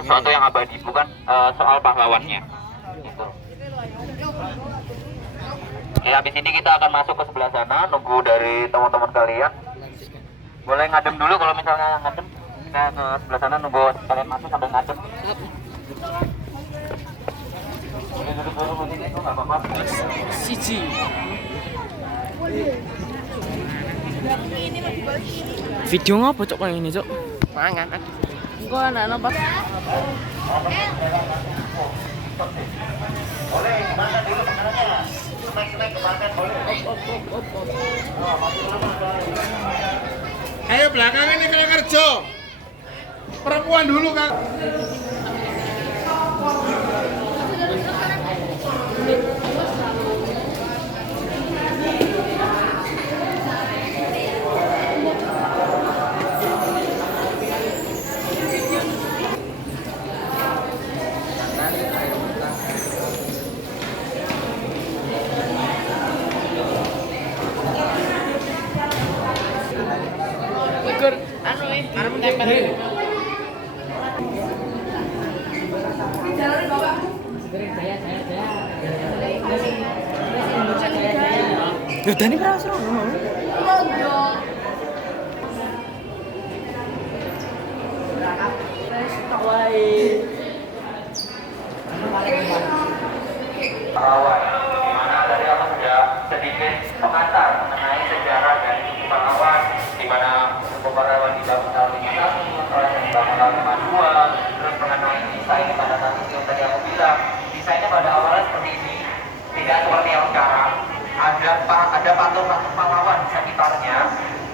sesuatu yang abadi, bukan soal pahlawannya. Gitu. Ya, habis ini kita akan masuk ke sebelah sana, nunggu dari teman-teman kalian. Boleh ngadem dulu kalau misalnya ngadem. Kita ke sebelah sana nunggu kalian masuk sambil ngadem. Boleh duduk dulu di sini, itu nggak apa-apa. Siji. Video ngapa cok kayak ini cok? Mangan aduh. Engko anak pas. Boleh, makan dulu makanannya. Snack-snack kemakan boleh. Ayo belakangan ini kalau kerja. Perempuan dulu kan. Gur, anu tempel. Yo Dani perasaan ngono. Pahlawan, di mana tadi aku sudah sedikit pengantar mengenai sejarah dari suku pahlawan, di mana suku pahlawan dibangun tahun 51, oleh yang dibangun tahun 52, terus mengenai desain pada saat itu yang tadi aku bilang, desainnya pada awalnya seperti ini, tidak seperti yang sekarang. Ada patung-patung pahlawan di sekitarnya,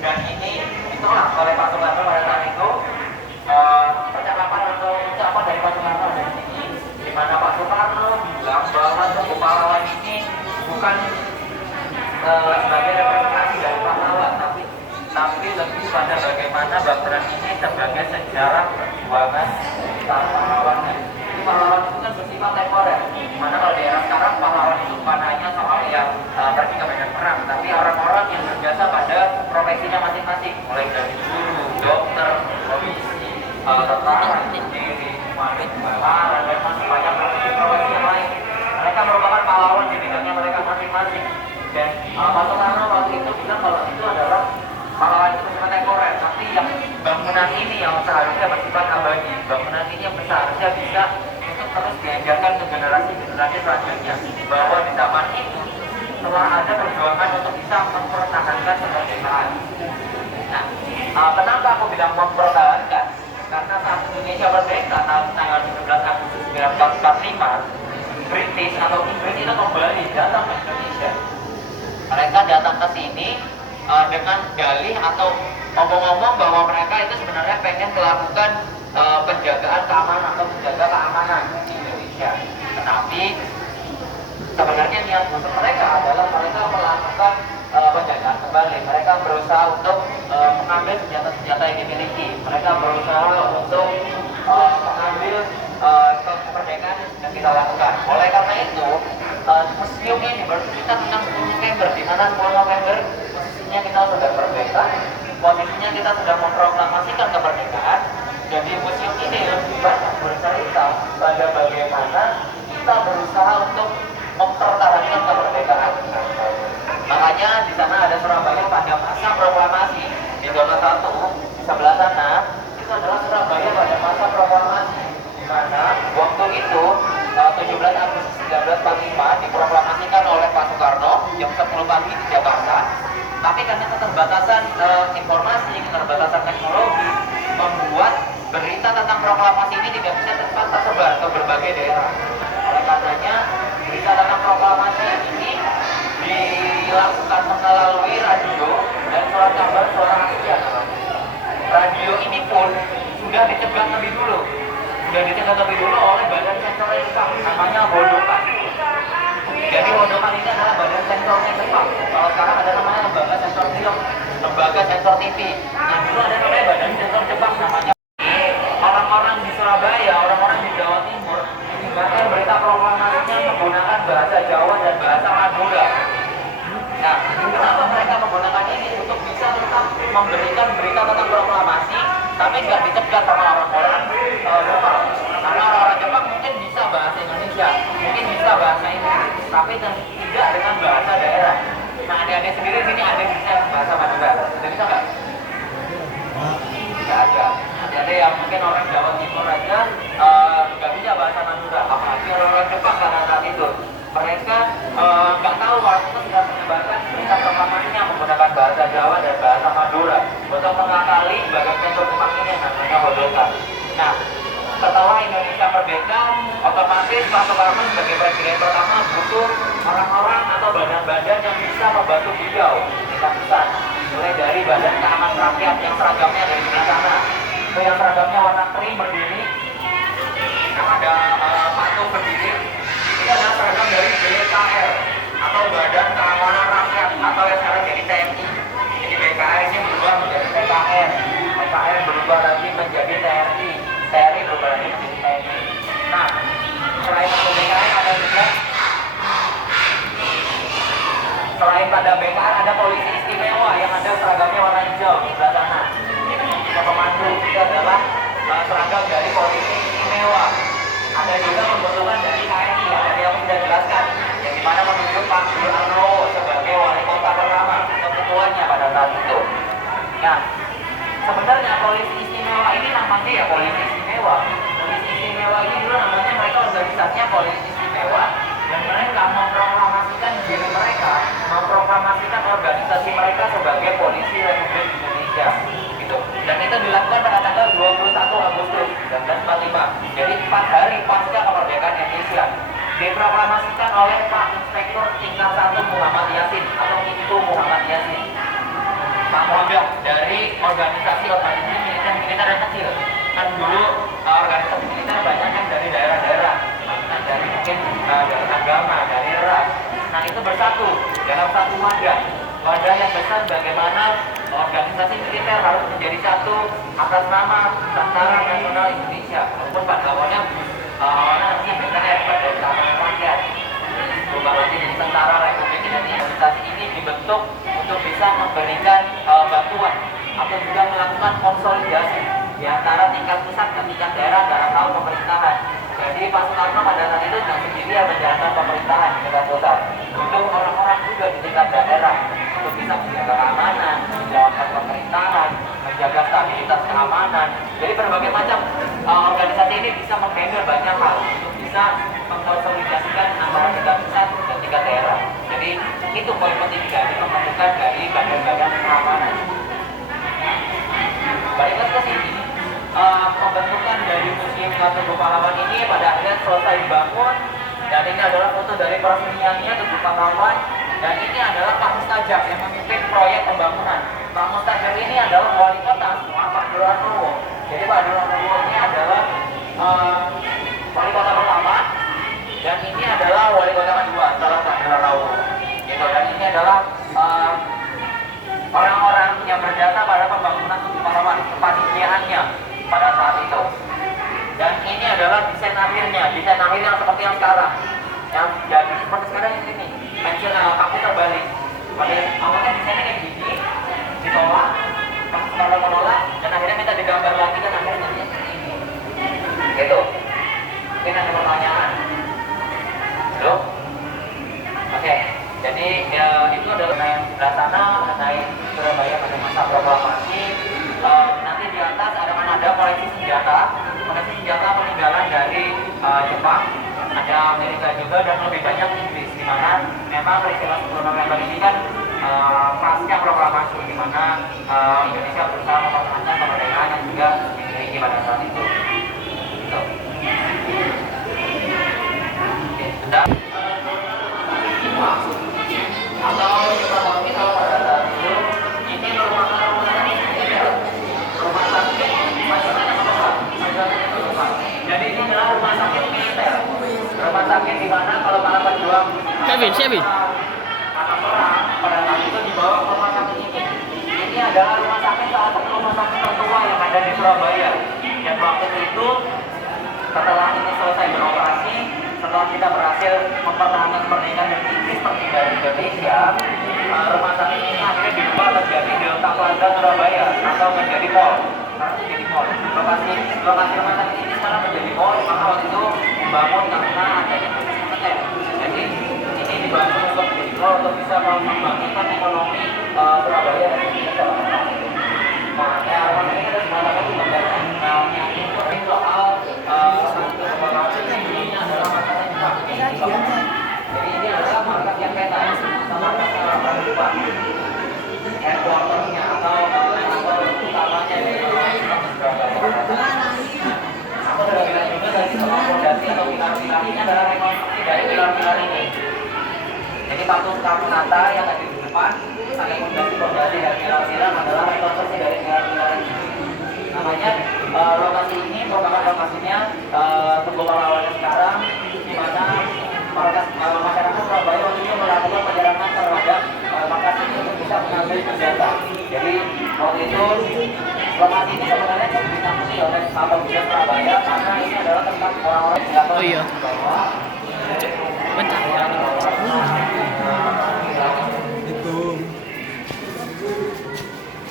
dan ini itulah oleh patung-patung pada saat itu percakapan atau ucapan dari patung-patung dari sini, di mana Pak Soekarno bilang bahwa suku pahlawan ini bukan sebagai representasi dari pahlawan, tapi lebih pada bagaimana bangunan ini sebagai sejarah perjuangan para pahlawannya. Jadi pahlawan itu kan bersifat temporer, di mana kalau di era sekarang pahlawan itu bukan hanya soal yang pergi ke medan perang, tapi orang-orang yang berjasa pada profesinya masing-masing, mulai dari guru, dokter, polisi, tentara, sendiri, wasit, balapan, dan masih banyak profesi-profesi yang lain. Mereka merupakan pahlawan di bidangnya mereka masing-masing. Dan Pak Soekarno waktu itu bilang kalau itu adalah pahlawan itu bersifat temporer, tapi yang bangunan ini yang seharusnya bersifat abadi, bangunan ini yang seharusnya bisa untuk terus diajarkan ke generasi-generasi selanjutnya, bahwa di zaman itu telah ada perjuangan untuk bisa mempertahankan kemerdekaan. Nah, kenapa aku bilang mempertahankan? Karena saat Indonesia merdeka tanggal 17 Agustus 1945, British atau Inggris itu kembali datang ke Indonesia. Mereka datang ke sini dengan dalih atau ngomong-ngomong bahwa mereka itu sebenarnya pengen melakukan penjagaan keamanan atau menjaga keamanan di Indonesia. Tetapi sebenarnya niat busuk mereka adalah mereka melakukan penjagaan kembali. Mereka berusaha untuk mengambil senjata-senjata yang dimiliki. Mereka berusaha untuk mengambil kemerdekaan yang kita lakukan. Oleh karena itu, museum ini bercerita tentang 10 November, di mana 10 November posisinya kita sudah merdeka, posisinya kita sudah memproklamasikan kemerdekaan. Jadi museum ini lebih banyak bercerita pada bagaimana kita berusaha untuk mempertahankan kemerdekaan. Makanya di sana ada Surabaya pada masa proklamasi di zona 1 di sebelah sana, itu adalah Surabaya pada masa proklamasi, di mana waktu itu 17 Agustus 1945 diproklamasikan oleh Pak Soekarno jam 10 pagi di Jakarta. Tapi karena keterbatasan informasi, keterbatasan teknologi, membuat berita tentang proklamasi ini tidak bisa cepat tersebar ke berbagai daerah. Oleh karenanya, berita tentang proklamasi ini dilakukan melalui radio dan surat kabar suara rakyat. Radio ini pun sudah dicegat lebih dulu. Sudah dicegat lebih dulu oleh Badan Sensor Jepang, namanya Bodokan. Jadi Bodokan ini adalah badan sensornya Jepang. Kalau sekarang ada namanya lembaga sensor film, lembaga sensor TV. Yang dulu ada namanya Badan Sensor Jepang, namanya. Orang-orang di Surabaya, orang-orang di Jawa Timur, bahkan berita proklamasinya menggunakan bahasa Jawa dan bahasa Madura. Nah, kenapa mereka menggunakan ini? Untuk bisa tetap memberikan berita tentang proklamasi, tapi nggak dicegat sama orang-orang lokal. setelah Indonesia merdeka, otomatis Pak Soekarno sebagai presiden pertama butuh orang-orang atau badan-badan yang bisa membantu beliau tingkat pusat. Mulai dari Badan Keamanan Rakyat yang seragamnya dari sebelah sana, itu yang seragamnya warna krim berdiri, yang ada patung berdiri, ini adalah seragam dari BKR atau Badan Keamanan Rakyat atau yang sekarang jadi TNI. Jadi BKR ini berubah menjadi PKR, PKR berubah lagi menjadi TNI, TNI berubah lagi menjadi TNI. Nah, selain itu BKR ada juga, selain pada BKR ada polisi istimewa yang ada seragamnya warna hijau di sebelah sana. Kita pemandu itu adalah seragam dari polisi istimewa. Ada juga pembentukan dari KNI yang tadi aku sudah jelaskan, yang dimana menunjuk Pak Budi Anowo sebagai wali kota pertama atau ketuanya pada saat itu. Nah, sebenarnya polisi istimewa ini namanya ya polisi istimewa. Polisi istimewa ini dulu namanya mereka organisasinya polisi istimewa, dan mereka memproklamasikan diri mereka, memproklamasikan organisasi mereka sebagai polisi Republik Indonesia. Gitu. Dan itu dilakukan pada tanggal 21 Agustus 1945. Jadi 4 hari pasca kemerdekaan Indonesia. Diproklamasikan oleh Pak Inspektur Tingkat 1 Muhammad Yasin atau Ibtu Muhammad Yasin. Pak Muhammad dari organisasi militer yang kecil. Kan dulu organisasi militer banyak yang dari daerah-daerah, kan dari mungkin dari agama, dari ras. Nah itu bersatu dalam satu wadah yang besar bagaimana organisasi militer harus menjadi satu atas nama Tentara Nasional Indonesia, walaupun pada awalnya namanya BKR, Badan Keamanan Rakyat, berubah lagi jadi Tentara Republik Indonesia. Organisasi ini dibentuk untuk bisa memberikan bantuan atau juga melakukan konsolidasi di antara tingkat pusat dan tingkat daerah dalam hal pemerintahan. Jadi Pak Soekarno pada saat itu tidak sendirian menjalankan pemerintahan di tingkat pusat, untuk orang-orang juga di tingkat daerah untuk bisa menjaga keamanan, menjalankan pemerintahan, menjaga stabilitas keamanan. Jadi berbagai macam organisasi ini bisa menghandle banyak hal untuk bisa mengkonsolidasikan antara tingkat pusat dan tingkat daerah. Jadi itu poin penting dari pembentukan dari badan-badan keamanan. Balik ke sini, pembentukan dari Museum Tugu Pahlawan ini pada akhirnya selesai dibangun, dan ini adalah foto dari peresmiannya Tugu Pahlawan. Dan ini adalah Pak Mustajab yang memimpin proyek pembangunan. Pak Mustajab ini adalah wali kota semua Pak Budi Anowo. Jadi Pak Budi Anowo ini adalah wali kota pertama, dan ini adalah wali kota kedua setelah Pak Budi Anowo. Gitu. Dan ini adalah orang-orang yang berjasa pada pembangunan Tugu Pahlawan, kepanitiaannya pada saat itu. Dan ini adalah desain akhirnya yang seperti yang sekarang, yang jadi seperti sekarang ini. Pensil paku terbalik. Pada awalnya desainnya kayak gini, ditolak, pas menolak, dan akhirnya minta digambar lagi, dan akhirnya jadinya seperti ini. Gitu. Mungkin ada pertanyaan? Belum? Oke. Jadi itu adalah yang sebelah sana mengenai Surabaya pada masa proklamasi. Nanti di atas ada koleksi senjata peninggalan dari Jepang, ada Amerika juga, dan lebih banyak Inggris, di mana memang peristiwa 10 November ini kan pasca proklamasi, di mana Indonesia berusaha mempertahankan kemerdekaan yang juga dimiliki pada saat itu. Gitu. Dan atau kita mungkin kalau pada saat itu ini merupakan rumah sakit jadi ini adalah rumah sakit militer, rumah sakit di mana kalau para pejuang Siapa? anak perang pada saat itu dibawa ke rumah sakit ini. Ini adalah rumah sakit salah satu rumah sakit tertua yang ada di Surabaya, dan waktu itu setelah ini selesai beroperasi, setelah kita berhasil mempertahankan kemerdekaan dan Inggris tertinggal di Indonesia, rumah sakit ini akhirnya diubah menjadi Delta Plaza Surabaya atau menjadi mall. Sekarang menjadi mall. Lokasi rumah sakit ini sekarang menjadi mall, maka waktu itu dibangun karena adanya krisis moneter. Jadi ini dibangun untuk menjadi mall untuk bisa membangkitkan ekonomi Surabaya dan Indonesia. Nah, ya rumah sakit ini ada sebuah lagi membangun soal ini adalah markas yang dipakai. Jadi ini adalah markas yang peta sama markas yang lupa. Headquarternya atau kantor utamanya di Surabaya. Aku sudah lokasinya adalah rekonstruksi dari pilar-pilar ini. Jadi patung Nata yang ada di depan, ada fondasi-fondasi dari pilar-pilar adalah rekonstruksi dari pilar-pilar ini. Namanya lokasi ini merupakan lokasinya Tugu Pahlawan sekarang, di mana masyarakat Surabaya waktu itu melakukan penyerangan terhadap markas ini untuk bisa mengambil senjata. Jadi waktu itu lokasi ini sebenarnya cukup ditakuti oleh apabila Surabaya karena ini adalah tempat orang-orang yang Oh iya. bahwa Bentar.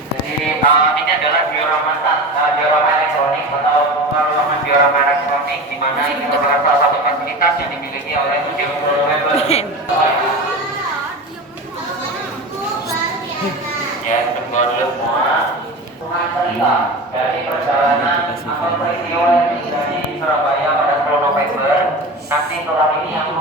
Jadi ini adalah diorama elektronik atau ruangan diorama elektronik di mana ini merupakan salah satu fasilitas yang dimiliki oleh Museum Weber. Ya, tunggu dulu semua. Cerita dari perjalanan atau peristiwa ini dari Surabaya pada 10 November. Nanti setelah ini yang